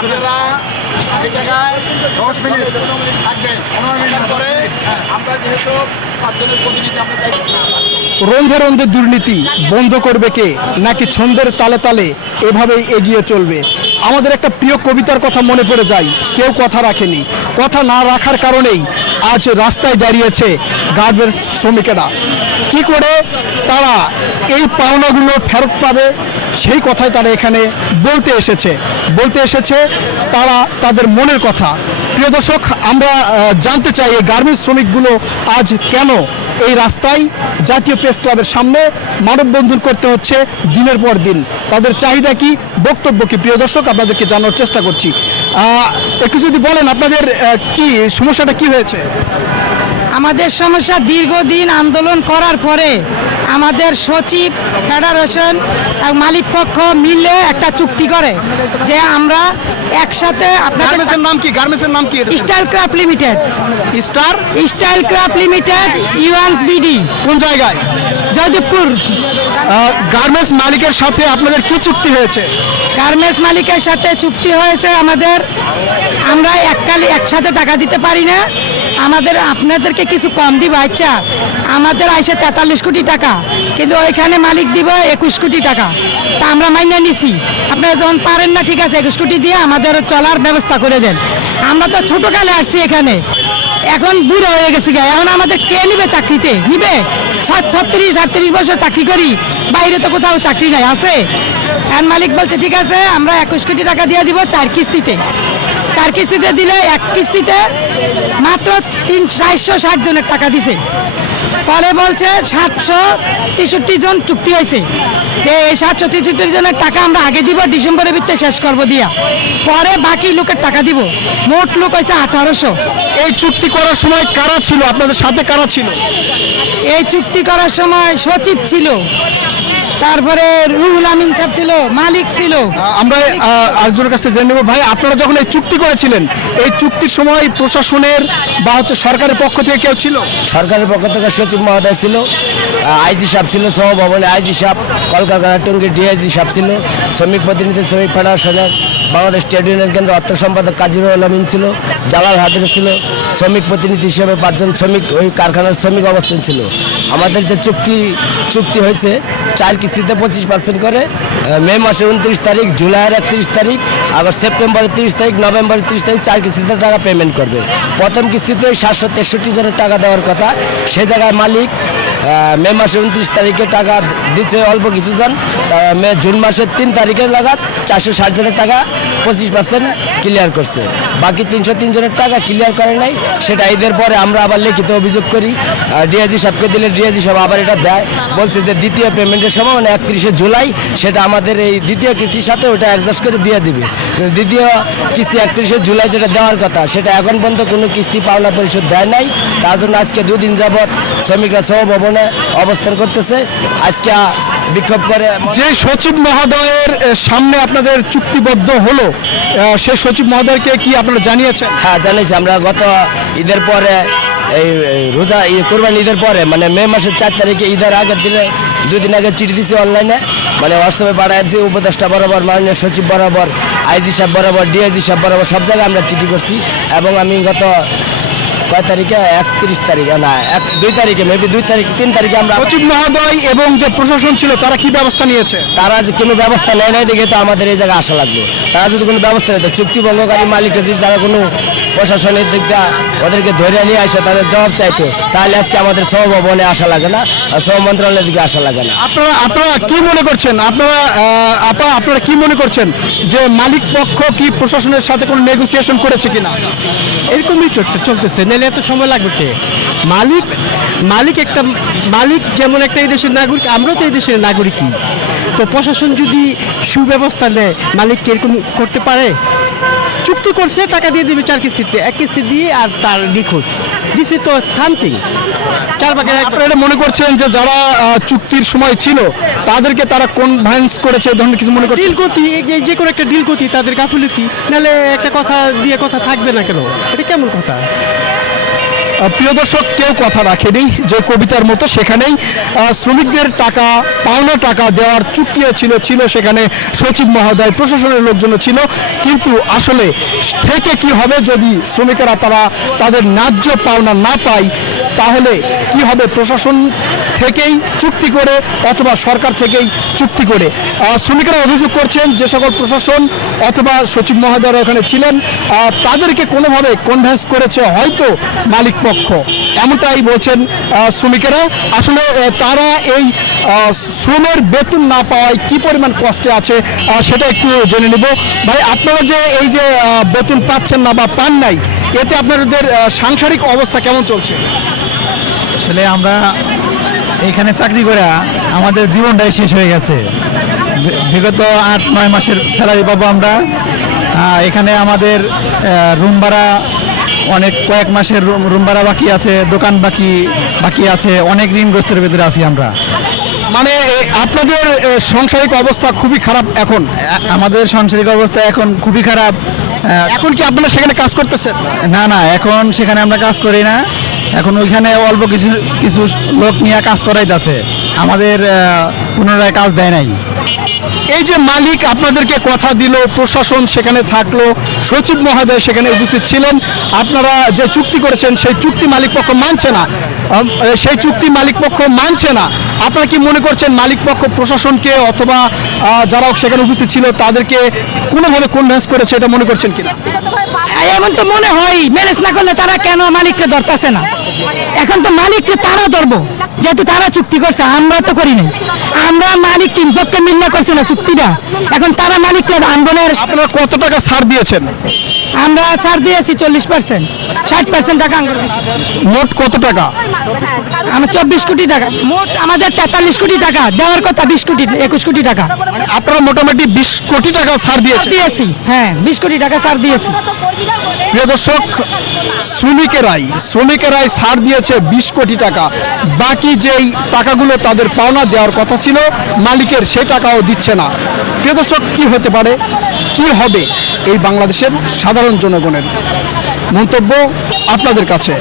আপনারা এই জায়গায় দশ মিনিট। থাকবেন। পনেরো মিনিট। পরে আমরা যেহেতু পাঁচজনের প্রতিনিধি আমরা রন্ধে রন্ধে দুর্নীতি বন্ধ করবে কে? নাকি ছন্দের তালে তালে এভাবেই এগিয়ে চলবে? আমাদের একটা প্রিয় কবিতার কথা মনে পড়ে যায়। কেউ কথা রাখেনি। কথা না রাখার কারণেই আজ রাস্তায় দাঁড়িয়েছে গার্মেন্টস শ্রমিকেরা। কি করে তারা এই পাওনাগুলো ফেরত পাবে? সেই কথাই তারা এখানে বলতে এসেছে। বলতে এসেছে তারা তাদের মনের কথা। প্রিয় দর্শক, আমরা জানতে চাই এই গার্মেন্টস শ্রমিকগুলো আজ কেন এই রাস্তায় জাতীয় প্রেস ক্লাবের সামনে মানববন্ধন করতে হচ্ছে দিনের পর দিন? তাদের চাহিদা কি, বক্তব্য কি? প্রিয় দর্শক, আপনাদেরকে জানার চেষ্টা করছি। একটু যদি বলেন আপনাদের কি, সমস্যাটা কি হয়েছে? আমাদের সমস্যা দীর্ঘদিন আন্দোলন করার পরে আমাদের সচিব ফেডারেশন মালিক পক্ষ মিলে একটা চুক্তি করে যে আমরা একসাথে গার্মেন্টসের নাম কি? গার্মেন্টসের নাম কি style craft limited star style craft limited ইউএনস BD কোন জায়গায়? জয়দেবপুর। গার্মেন্টস মালিকের সাথে আপনাদের কি চুক্তি হয়েছে? গার্মেন্টস মালিকের সাথে চুক্তি হয়েছে আমাদের। আমরা এককালে একসাথে টাকা দিতে পারি না। আমাদের, আপনাদেরকে কিছু কম দিব আচ্ছা। আমাদের আইসে তেতাল্লিশ কোটি টাকা, কিন্তু ওইখানে মালিক দিব একুশ কোটি টাকা। তা আমরা মাইনে নিছি। আপনারা যখন পারেন না, ঠিক আছে, একুশ কোটি দিয়ে আমাদের চলার ব্যবস্থা করে দেন। আমরা তো ছোটকালে আসছি এখানে। এখন বুড়ো হয়ে গেছি গা। এখন আমাদের কে নিবে চাকরিতে? নিবে? ছত্রিশ, আটত্রিশ বছর চাকরি করি। বাইরে তো কোথাও চাকরি নাই, আছে? আর মালিক বলছে, ঠিক আছে, আমরা একুশ কোটি টাকা দিয়ে দিব চার কিস্তিতে। চার কিস্তিতে দিলে এক কিস্তিতে মাত্র তিন চারশো ষাট জনের টাকা দিছে। পরে বলছে সাতশো তেষট্টি জন চুক্তি হয়েছে। যে এই সাতশো তেষট্টি জনের টাকা আমরা আগে দিব ডিসেম্বরের ভিত্তে শেষ করব দিয়া। পরে বাকি লোকের টাকা দিব। মোট লোক হয়েছে আঠারোশো। এই চুক্তি করার সময় কারা ছিল? আপনাদের সাথে কারা ছিল? এই চুক্তি করার সময় সচিব ছিল। তারপরে রুহুল আমিন সাহেব ছিল মালিক ছিল। আমরা আরেকজনের কাছে জেনে নেব। ভাই আপনারা যখন এই চুক্তি করেছিলেন এই চুক্তির সময় প্রশাসনের বা হচ্ছে সরকারের পক্ষ থেকে কেউ ছিল? সরকারের পক্ষ থেকে সচিব মহোদয় ছিল। আইজি সাহেব ছিল সহভবনে আইজি সাহেব কলকাতা টঙ্গি ডিআইজি সাহেব ছিল, শ্রমিক প্রতিনিধি, শ্রমিক ফেডারেশনের বাংলাদেশ ট্রেড ইউনিয়ন কেন্দ্র অর্থ সম্পাদক কাজিরুল আমিন ছিল, জালাল হাদির ছিল, শ্রমিক প্রতিনিধি হিসেবে পাঁচজন শ্রমিক ওই কারখানার শ্রমিক অবস্থান ছিল। আমাদের যে চুক্তি চুক্তি হয়েছে, চার কিস্তিতে পঁচিশ পার্সেন্ট করে মে মাসের উনত্রিশ তারিখ, জুলাইয়ের একত্রিশ তারিখ আগস্ট সেপ্টেম্বরের তিরিশ তারিখ, নভেম্বরের তিরিশ তারিখ চার কিস্তিতে টাকা পেমেন্ট করবে। প্রথম কিস্তিতে সাতশো তেষট্টি জনের টাকা দেওয়ার কথা, সে জায়গায় মালিক মে মাসে উনত্রিশ তারিখে টাকা দিচ্ছে অল্প কিছুজন। তা মে, জুন মাসের তিন তারিখে লাগাত চারশো ষাট জনের টাকা পঁচিশ পার্সেন্ট ক্লিয়ার করছে। বাকি তিনশো তিন জনের টাকা ক্লিয়ার করে নাই, সেটা ঈদের পরে আমরা আবার লিখিত অভিযোগ করি। ডিআইজি সাহেবকে দিলে ডিআইজি সাহেব আবার এটা দেয়, বলছে যে দ্বিতীয় পেমেন্টের সময় মানে একত্রিশে জুলাই, সেটা আমাদের এই দ্বিতীয় কিস্তির সাথে ওটা অ্যাডজাস্ট করে দিয়ে দিবে। দ্বিতীয় কিস্তি একত্রিশে জুলাই যেটা দেওয়ার কথা, সেটা এখন পর্যন্ত কোনো কিস্তি পাওনা পরিশোধ দেয় নাই। তার জন্য আজকে দুদিন যাবৎ শ্রমিকরা সহভবনে অবস্থান করতেছে। আজকে বিক্ষোভ করে যে সচিব মহোদয়ের সামনে আপনাদের চুক্তিবদ্ধ হলো সে সচিব মহোদয়কে কি আপনারা জানিয়েছেন? হ্যাঁ জানিয়েছি। আমরা গত ঈদের পরে এই রোজা কোরবানি ঈদের পরে মানে মে মাসের চার তারিখে ঈদের আগের দিনে দুই দিন আগে চিঠি দিছি অনলাইনে। মানে হোয়াটসঅ্যাপে পাঠায় দিছি উপদেষ্টা বরাবর মাননীয় সচিব বরাবর আইজি সাহেব বরাবর ডিআইজি সাহেব বরাবর সব জায়গায় আমরা চিঠি করছি। এবং আমি গত কয় তারিখে? একত্রিশ তারিখে না এক দুই তারিখে মেবি দুই তারিখ তিন তারিখে আমরা সচিব মহোদয় এবং যে প্রশাসন ছিল তারা কি ব্যবস্থা নিয়েছে? তারা যে কোনো ব্যবস্থা নেয় নাই দেখে তো আমাদের এই জায়গায় আসা লাগল তারা যদি কোনো ব্যবস্থা নেয় চুক্তিভঙ্গকারী মালিকরা যদি তারা কোনো প্রশাসনের দিক দিয়ে ওদেরকে ধরে নিয়ে আসে তাদের জবাব চাইতো। তাহলে আজকে আমাদের সহভবনে আসা লাগে না আর সহ মন্ত্রণালয়ের দিকে আসা লাগে না। আপনারা আপনারা কি মনে করছেন? আপনারা আহ, আপা আপনারা কি মনে করছেন যে মালিক পক্ষ কি প্রশাসনের সাথে কোনো নেগোসিয়েশন করেছে কিনা? এরকমই চলতে চলতেছে নাহলে এত সময় লাগবে কে? মালিক মালিক একটা মালিক যেমন একটা এই দেশের নাগরিক আমরা তো এই দেশের নাগরিকই। তো প্রশাসন যদি সুব্যবস্থা নেয় মালিক কি এরকম করতে পারে? চুক্তি করছে টাকা দিয়ে দিবে চার কিস্তিতে। এক কিস্তি দিয়ে আর তার নিখোঁজ। দিছে তো সামথিং চার ভাগের আপনারা মনে করছেন যে যারা চুক্তির সময় ছিল তাদেরকে তারা কোন ভ্যান্স করেছে এই ধরনের কিছু মনে করছেন? ডিল করতি যে- যে কোনো একটা ডিল করতি তাদের গাফিলতি। নাহলে একটা কথা দিয়ে কথা থাকবে না কেন? এটা কেমন কথা? প্রিয় দর্শক, কেউ কথা রাখেনি, যে কবিতার মতো সেখানেই শ্রমিকদের টাকা, পাওনা টাকা দেওয়ার চুক্তিও ছিল ছিল সেখানে সচিব মহোদয়, প্রশাসনের লোকজনও ছিল। কিন্তু আসলে থেকে কি হবে যদি শ্রমিকেরা তারা তাদের ন্যায্য পাওনা না পায়, তাহলে কি হবে প্রশাসন? থেকেই চুক্তি করে অথবা সরকার থেকেই চুক্তি করে। শ্রমিকেরা অভিযোগ করছেন যে সকল প্রশাসন অথবা সচিব মহোদয়রা ওখানে ছিলেন তাদেরকে কোনোভাবে কনভেন্স করেছে হয়তো মালিক পক্ষ এমনটাই বলছেন শ্রমিকেরা। আসলে তারা এই শ্রমের বেতন না পাওয়ায় কি পরিমাণ কষ্টে আছে সেটা একটু জেনে নেব। ভাই, আপনারা যে এই যে বেতন পাচ্ছেন না বা পান নাই, এতে আপনাদের সাংসারিক অবস্থা কেমন চলছে? আসলে আমরা এখানে চাকরি করে আমাদের জীবনটাই শেষ হয়ে গেছে। বিগত আট নয় মাসের স্যালারি পাবো আমরা। এখানে আমাদের রুম ভাড়া অনেক কয়েক মাসের রুম ভাড়া বাকি আছে দোকান বাকি বাকি আছে অনেক ঋণগ্রস্তের ভেতরে আছি আমরা। মানে আপনাদের সাংসারিক অবস্থা খুবই খারাপ এখন। আমাদের সাংসারিক অবস্থা এখন খুবই খারাপ। এখন কি আপনারা সেখানে কাজ করতেছেন? না না এখন সেখানে আমরা কাজ করি না। এখন ওইখানে অল্প কিছু কিছু লোক নিয়ে কাজ করাইতেছে। আমাদের পুনরায় কাজ দেয় নাই। এই যে মালিক আপনাদেরকে কথা দিল, প্রশাসন সেখানে থাকল, সচিব মহোদয় সেখানে উপস্থিত ছিলেন। আপনারা যে চুক্তি করেছেন, সেই চুক্তি মালিক পক্ষ মানছে না। সেই চুক্তি মালিক পক্ষ মানছে না। আপনারা কি মনে করছেন মালিক পক্ষ প্রশাসনকে অথবা যারা সেখানে উপস্থিত ছিল, তাদেরকে কোনোভাবে কনভেন্স করেছে, এটা মনে করছেন কিনা? এমন তো মনে হয় ম্যানেজ না করলে তারা কেন মালিককে ধরতেছে না? এখন তো মালিককে তারা ধরবো যেহেতু তারা চুক্তি করছে আমরা তো করি নাই। আমরা মালিক তিন পক্ষে মিল্লা করছে না চুক্তিটা। এখন তারা মালিককে আন্দোলনের আপনারা কত টাকা ছাড় দিয়েছেন? আমরা ছাড় দিয়েছি চল্লিশ পার্সেন্ট ষাট পার্সেন্ট টাকা মোট কত টাকা? আমরা চব্বিশ কোটি টাকা। মোট আমাদের তেতাল্লিশ কোটি টাকা। দেওয়ার কথা বিশ কোটি একুশ কোটি টাকা। মানে আপনারা মোটামুটি বিশ কোটি টাকা ছাড় ছাড় দিয়েছি। হ্যাঁ বিশ কোটি টাকা ছাড় দিয়েছি। প্রিয় দর্শক শ্রমিকেরাই শ্রমিকেরাই ছাড় দিয়েছে বিশ কোটি টাকা। বাকি যেই টাকাগুলো তাদের পাওনা দেওয়ার কথা ছিল মালিকের সে টাকাও দিচ্ছে না। প্রিয় দর্শক কি হতে পারে? কি হবে? এই বাংলাদেশের সাধারণ জনগণের মন্তব্য আপনাদের কাছে।